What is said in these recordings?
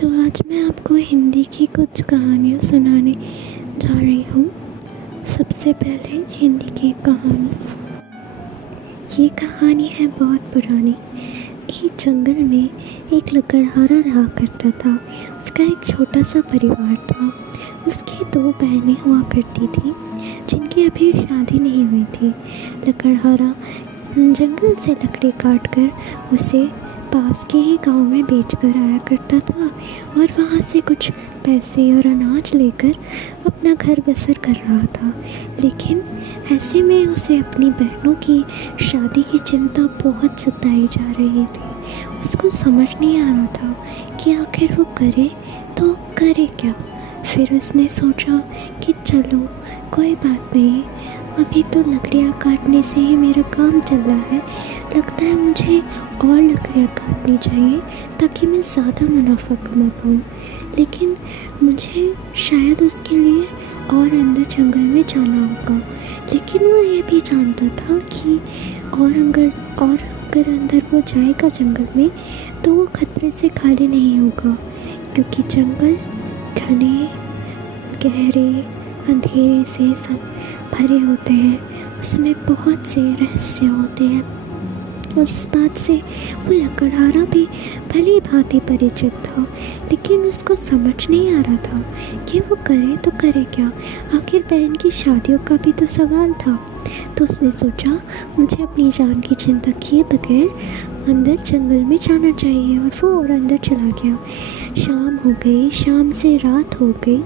तो आज मैं आपको हिंदी की कुछ कहानियाँ सुनाने जा रही हूँ। सबसे पहले हिंदी की कहानी। ये कहानी है बहुत पुरानी। एक जंगल में एक लकड़हारा रहा करता था। उसका एक छोटा सा परिवार था। उसकी 2 बहनें हुआ करती थी जिनकी अभी शादी नहीं हुई थी। लकड़हारा जंगल से लकड़ी काट कर उसे पास के ही गांव में बेचकर आया करता था और वहाँ से कुछ पैसे और अनाज लेकर अपना घर बसर कर रहा था। लेकिन ऐसे में उसे अपनी बहनों की शादी की चिंता बहुत सताई जा रही थी। उसको समझ नहीं आ रहा था कि आखिर वो करे तो करे क्या। फिर उसने सोचा कि चलो कोई बात नहीं, अभी तो लकड़ियाँ काटने से ही मेरा काम चल रहा है, लगता है मुझे और लकड़ियाँ काटनी चाहिए ताकि मैं ज़्यादा मुनाफा कमा पाऊँ। लेकिन मुझे शायद उसके लिए और अंदर जंगल में जाना होगा। लेकिन वो ये भी जानता था कि अगर अंदर वो जाएगा जंगल में तो वो खतरे से खाली नहीं होगा, क्योंकि जंगल घने गहरे अंधेरे से सब भरे होते हैं। उसमें बहुत से रहस्य होते हैं और इस बात से वो लकड़हारा भी भली भांति परिचित था। लेकिन उसको समझ नहीं आ रहा था कि वो करे तो करे क्या। आखिर बहन की शादियों का भी तो सवाल था। तो उसने सोचा मुझे अपनी जान की चिंता किए बगैर अंदर जंगल में जाना चाहिए, और वो और अंदर चला गया। शाम हो गई, शाम से रात हो गई।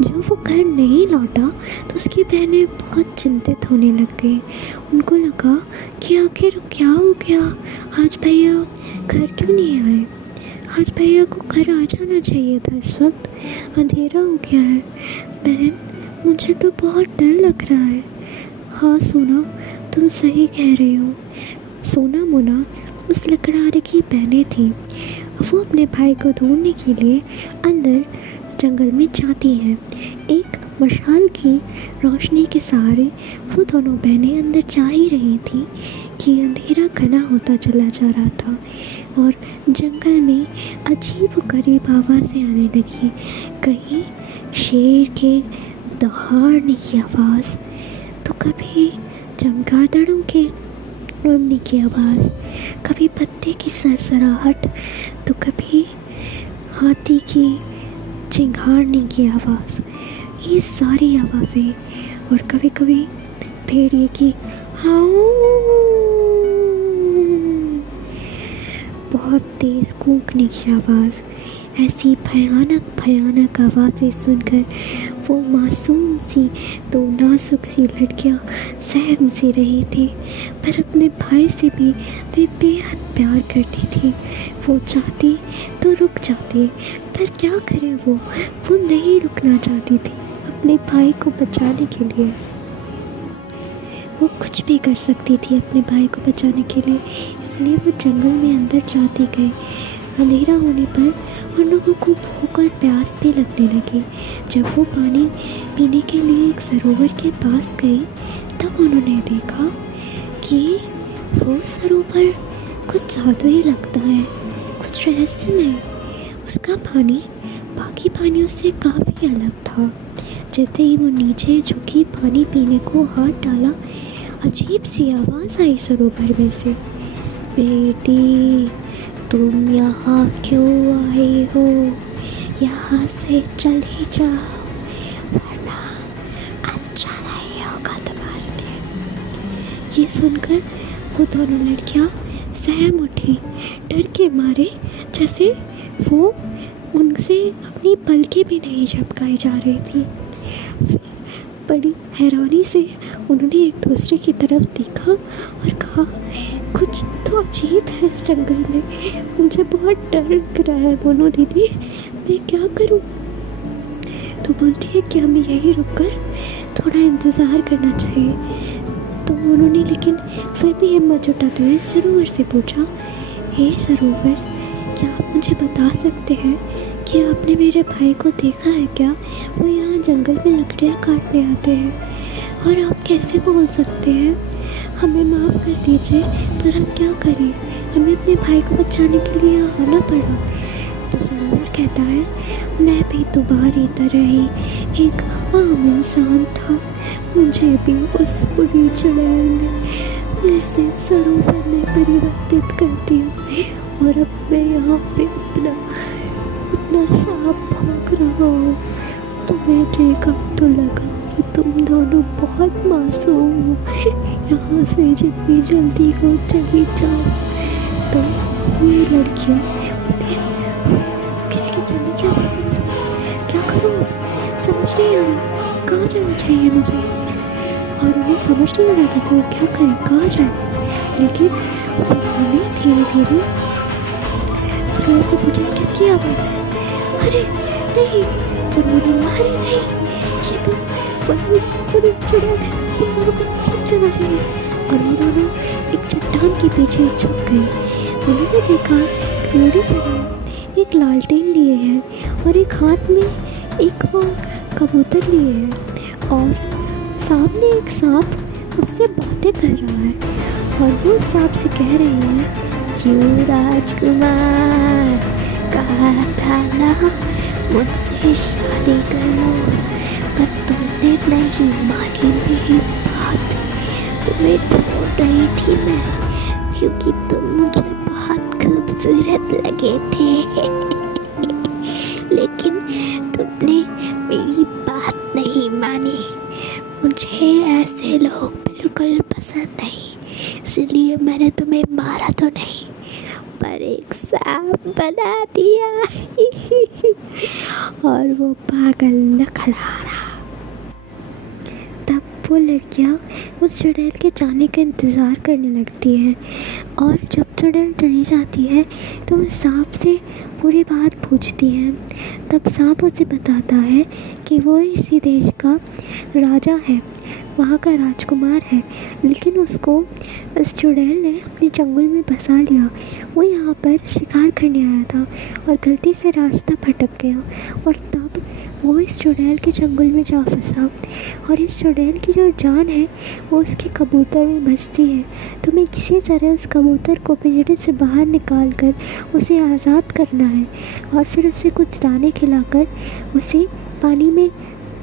जब वो घर नहीं लौटा तो उसकी बहनें बहुत चिंतित होने लग गई। उनको लगा कि आखिर क्या हो गया, आज भैया घर क्यों नहीं आए। आज भैया को घर आ जाना चाहिए था, इस वक्त अंधेरा हो गया है। बहन मुझे तो बहुत डर लग रहा है। हाँ सोना, तुम सही कह रही हो। सोना मोना उस लकड़हारे की बहनें थीं। वो अपने भाई को ढूंढने के लिए अंदर जंगल में जाती हैं। एक मशाल की रोशनी के सहारे वो दोनों बहनें अंदर जा ही रही थीं कि अंधेरा घना होता चला जा रहा था और जंगल में अजीब गरीब आवाज़ें आने लगी। कहीं शेर के दहाड़ने की आवाज़, तो कभी चमगादड़ों के उड़ने की आवाज़, कभी पत्ते की सरसराहट, तो कभी हाथी की चिंघाड़ने की आवाज़। ये सारी आवाज़ें, और कभी कभी भेड़िए की हाऊ, बहुत तेज़ कूकने की आवाज़। ऐसी भयानक आवाज़ें सुनकर वो मासूम सी 2 नाजुक सी लड़कियाँ सहम सी रही थी, पर अपने भाई से भी वे बेहद प्यार करती थी। वो चाहती तो रुक जाती, पर क्या करे वो नहीं रुकना चाहती थी अपने भाई को बचाने के लिए। वो कुछ भी कर सकती थी अपने भाई को बचाने के लिए, इसलिए वो जंगल में अंदर जाती गई। अंधेरा होने पर उन लोगों को भूख और प्यास भी लगने लगी। जब वो पानी पीने के लिए एक सरोवर के पास गई तब उन्होंने देखा कि वो सरोवर कुछ ज़्यादा ही लगता है, कुछ रहस्यमय। उसका पानी बाकी पानियों से काफ़ी अलग था। जैसे ही वो नीचे झुकी पानी पीने को हाथ डाला, अजीब सी आवाज़ आई सरोवर में से, बेटी तुम यहाँ क्यों आए हो, यहाँ से चल ही जाओ वरना अच्छा नहीं होगा तुम्हारे लिए। ये सुनकर वो दोनों लड़कियाँ सहम उठी, डर के मारे, जैसे वो उनसे अपनी पलकें भी नहीं झपकाई जा रही थी। बड़ी हैरानी से उन्होंने एक दूसरे की तरफ देखा और कहा, कुछ तो अजीब है इस जंगल में, मुझे बहुत डर लग रहा है। बोलो दीदी मैं क्या करूं। तो बोलती है कि हमें यहीं रुककर थोड़ा इंतज़ार करना चाहिए। तो उन्होंने लेकिन फिर भी हिम्मत जुटाते हुए सरोवर से पूछा, हे सरोवर, क्या आप मुझे बता सकते हैं कि आपने मेरे भाई को देखा है क्या? वो यहाँ जंगल में लकड़ियाँ काटने आते हैं और आप कैसे बोल सकते हैं? हमें माफ़ कर दीजिए, पर हम क्या करें, हमें अपने भाई को बचाने के लिए यहाँ आना पड़ा। तो सरोवर कहता है, मैं भी तुम्हारी तरह ही एक आम इंसान था। मुझे भी उस बुरी चुड़ैल ने इसे सरोवर में परिवर्तित कर दिया और अब मैं यहाँ पे अपना श्राप भोग रहा हूँ। तुम्हें देखा तो लगा कि तुम दोनों बहुत मासूम हो। यहाँ से जितनी जल्दी हो चली जाओ। तो ये लड़कियाँ किसी के चलने की आवाज़ आ रही है, क्या करूँ? समझ नहीं आ रहा कहाँ जाना चाहिए मुझे, और उन्हें समझ नहीं आ रहा था कि वो क्या करें, कहाँ जाए। लेकिन उन्होंने धीरे धीरे जरूर से पूछा, किसकी आवाज़ है? अरे नहीं, जरूर अरे नहीं, ये तो वही चुड़ैल है। तुम दोनों को छुप जाना चाहिए। और वो दोनों एक चट्टान के पीछे छुप गए। उन्होंने देखा कि बड़ी चुड़ैल एक लालटेन लिए है और एक हाथ में एक वो कबूतर लिए है और सामने एक सांप उससे बातें कर रहा है। और वो सांप से कह रहे हैं, क्यों राजकुमार, कहा था ना मुझसे शादी कर लो, पर तुमने नहीं मानी मेरी बात। तुम्हें छोड़ रही थी मैं, क्योंकि तुम मुझे बहुत खूबसूरत लगे थे। लेकिन तुमने मेरी बात नहीं मानी। मुझे ऐसे लोग बिल्कुल पसंद नहीं, इसलिए मैंने तुम्हें मारा तो नहीं, पर एक सांप बना दिया। और वो पागल लखड़ा रहा। तब वो लड़कियाँ उस चुड़ैल के जाने का इंतज़ार करने लगती हैं और जब चुड़ैल चली जाती है तो वो सांप से पूरी बात पूछती है। तब सांप उसे बताता है कि वो इसी देश का राजा है, वहाँ का राजकुमार है, लेकिन उसको इस चुड़ैल ने अपने जंगल में बसा लिया। वो यहाँ पर शिकार करने आया था और गलती से रास्ता भटक गया और तब वो इस चुड़ैल के जंगल में जा फंसा। और इस चुड़ैल की जो जान है वो उसके कबूतर में बसती है। तुम्हें किसी तरह उस कबूतर को पिंजरे से बाहर निकाल कर उसे आज़ाद करना है और फिर उसे कुछ दाने खिलाकर उसे पानी में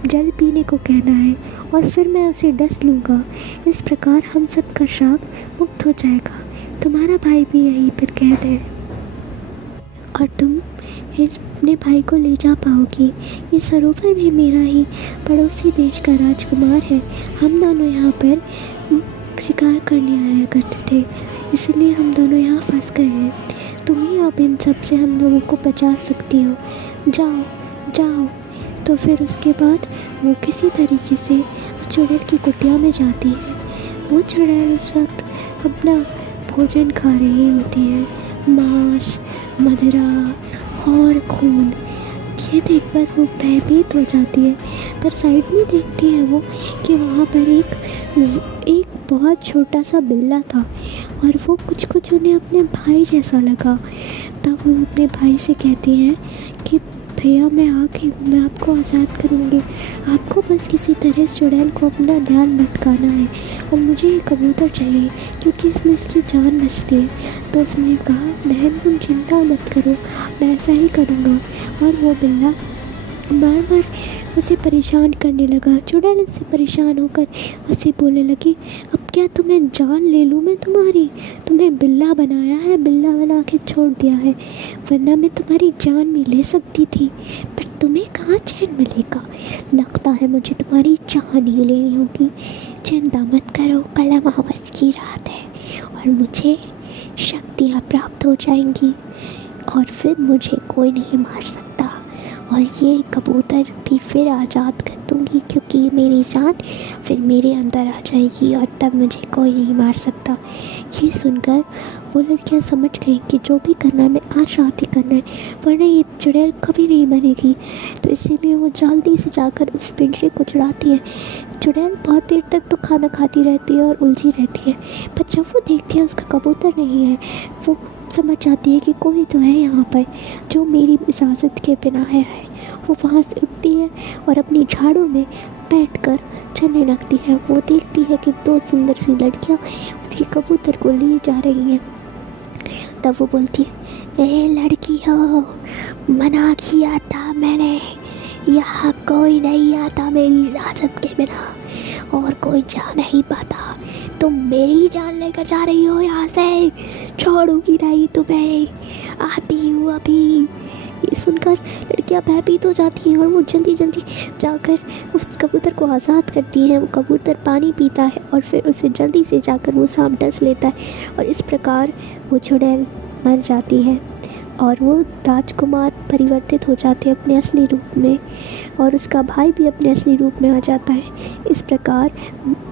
जल पीने को कहना है और फिर मैं उसे डस लूँगा। इस प्रकार हम सब का श्राप मुक्त हो जाएगा। तुम्हारा भाई भी यहीं पर कैद है और तुम अपने भाई को ले जा पाओगी। ये सरोवर भी मेरा ही पड़ोसी देश का राजकुमार है। हम दोनों यहाँ पर शिकार करने आया करते थे, इसलिए हम दोनों यहाँ फंस गए हैं। तुम ही अब इन सब से हम लोगों को बचा सकती हो। जाओ जाओ। तो फिर उसके बाद वो किसी तरीके से चुड़ैल की कुटिया में जाती है। वो चुड़ैल उस वक्त अपना भोजन खा रही होती है, मांस, मदिरा और खून। ये देखकर वो भयभीत हो जाती है, पर साइड में देखती है वो कि वहाँ पर एक बहुत छोटा सा बिल्ला था और वो कुछ उन्हें अपने भाई जैसा लगा। तब वो अपने भाई से कहती हैं कि भैया मैं आ गई, मैं आपको आज़ाद करूँगी। आपको बस किसी तरह इस चुड़ैल को अपना ध्यान भटकाना है और मुझे ये कबूतर चाहिए क्योंकि इसमें इसकी जान बचती है। तो उसने कहा, बहन तुम चिंता मत करो, मैं ऐसा ही करूँगा। और वो बिल्ला बार बार उसे परेशान करने लगा। चुड़ैल उससे परेशान होकर उससे बोलने लगी, अब क्या तुम्हें जान ले लूँ मैं तुम्हारी? तुम्हें बिल्ला बनाया है, बिल्ला बना के छोड़ दिया है, वरना मैं तुम्हारी जान भी ले सकती थी, पर तुम्हें कहाँ चैन मिलेगा। लगता है मुझे तुम्हारी जान ही लेनी होगी। चिंता मत करो, कल अमावस की रात है और मुझे शक्तियाँ प्राप्त हो जाएंगी और फिर मुझे कोई नहीं मार सकता और ये कबूतर भी फिर आज़ाद कर दूँगी क्योंकि मेरी जान फिर मेरे अंदर आ जाएगी और तब मुझे कोई नहीं मार सकता। ये सुनकर वो लड़कियाँ समझ गई कि जो भी करना है मैं आज रात ही करना है, वरना ये चुड़ैल कभी नहीं बनेगी। तो इसीलिए वो जल्दी से जाकर उस पिंजरे को चुराती है। चुड़ैल बहुत देर तक तो खाना खाती रहती है और उलझी रहती है, पर जब वो देखती है उसका कबूतर नहीं है, वो समझ जाती है कि कोई तो है यहाँ पर जो मेरी इजाज़त के बिना है। वो वहाँ से उठती है और अपनी झाड़ों में बैठकर चलने लगती है। वो देखती है कि दो सुंदर सी लड़कियाँ उसके कबूतर को ले जा रही हैं। तब वो बोलती है, ए लड़कियों, मना किया था मैंने, यहाँ कोई नहीं आता मेरी इजाज़त के बिना, और कोई जा नहीं पाता। तुम मेरी जान लेकर जा रही हो यहाँ से, छोड़ूंगी नहीं तुम्हें, आती हूँ अभी। ये सुनकर लड़कियाँ भयभीत हो जाती हैं और वो जल्दी जल्दी जाकर उस कबूतर को आज़ाद करती हैं। वो कबूतर पानी पीता है और फिर उसे जल्दी से जाकर वो सांप डस लेता है, और इस प्रकार वो चुड़ैल मर जाती है और वो राजकुमार परिवर्तित हो जाते हैं अपने असली रूप में, और उसका भाई भी अपने असली रूप में आ जाता है। इस प्रकार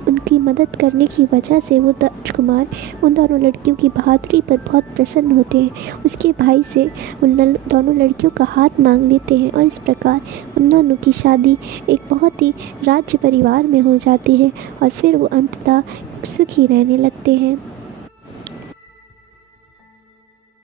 उनकी मदद करने की वजह से वो राजकुमार उन दोनों लड़कियों की बहादुरी पर बहुत प्रसन्न होते हैं। उसके भाई से उन दोनों लड़कियों का हाथ मांग लेते हैं, और इस प्रकार उन दोनों की शादी एक बहुत ही राज्य परिवार में हो जाती है, और फिर वो अंततः सुखी रहने लगते हैं।